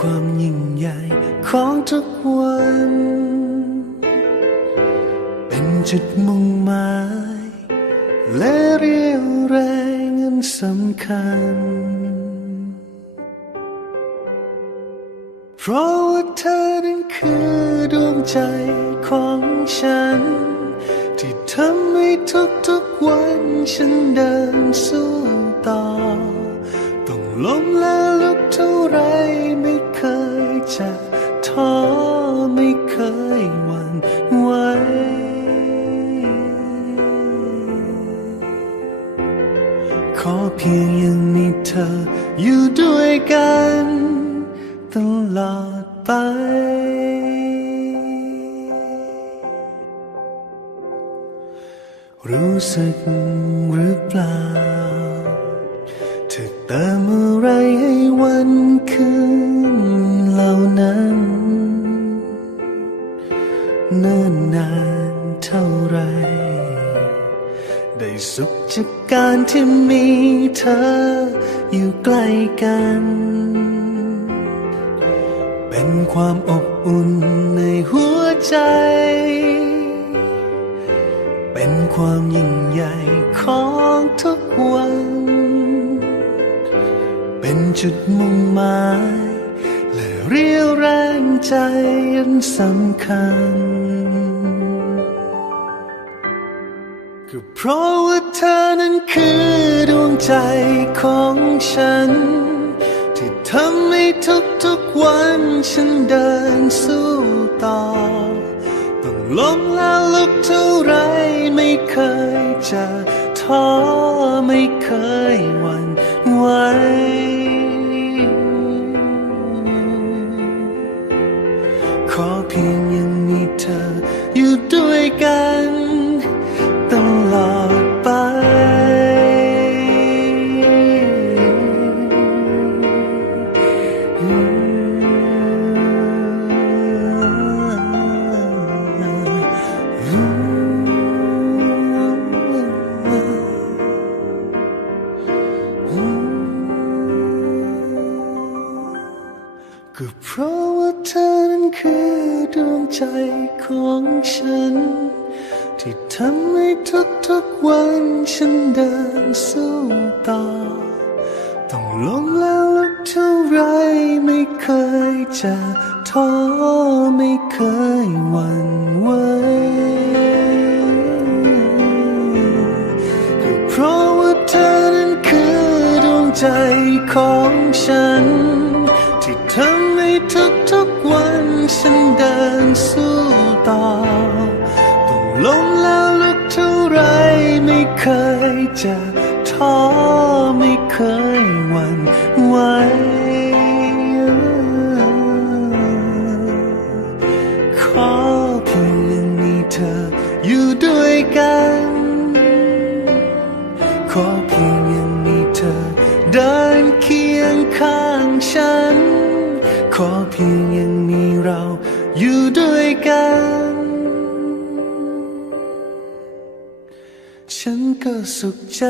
ความยิ่งใหญ่ของทุกวัน เป็นจุดมุ่งหมาย และเรียวแรงอันสำคัญ เพราะว่าเธอนั้นคือดวงใจของฉัน ที่ทำให้ทุกๆวันฉันเดินสู้ต่อ ต้องล้มและลุกเท่าไร จะท้อไม่เคยหวั่นไหวขอเพียงยังมีเธออยู่ด้วยกันตลอดไปรู้สึกหรือเปล่า เนิ่นนานเท่าไร ได้สุขจากการที่มีเธออยู่ใกล้กัน เป็นความอบอุ่นในหัวใจ เป็นความยิ่งใหญ่ของทุกวัน เป็นจุดมุ่งหมาย และเรียวแรงใจอันสำคัญ เพราะว่าเธอนั้นคือดวงใจของฉัน ที่ทำให้ทุกๆวันฉันเดินสู้ต่อ ต้องล้มแล้วลุกเท่าไรไม่เคยจะท้อไม่เคยหวั่นไหวขอเพียง ราะว่าเธอนั้นคือดวงใจของฉัน ที่ทำให้ทุกๆวันฉันเดินสู้ต่อ ต้องล้มแล้วลุกเท่าไรไม่เคยจะท้อไม่เคยหวั่นไหวก็เพราะว่าเธอนั้นคือดวงใจของฉัน ที่ทำให้ทุกๆวันฉันเดินสู้ต่อต้องล้มแล้วลุกเท่าไรไม่เคยจะท้อไม่เคยหวั่นไหวขอเพียงยังมีเธออยู่ด้วยกัน ขอเพียงยังมีเธอเดิน พียงยังมีเราอยู่ด้วยกัน ฉันก็สุขใจ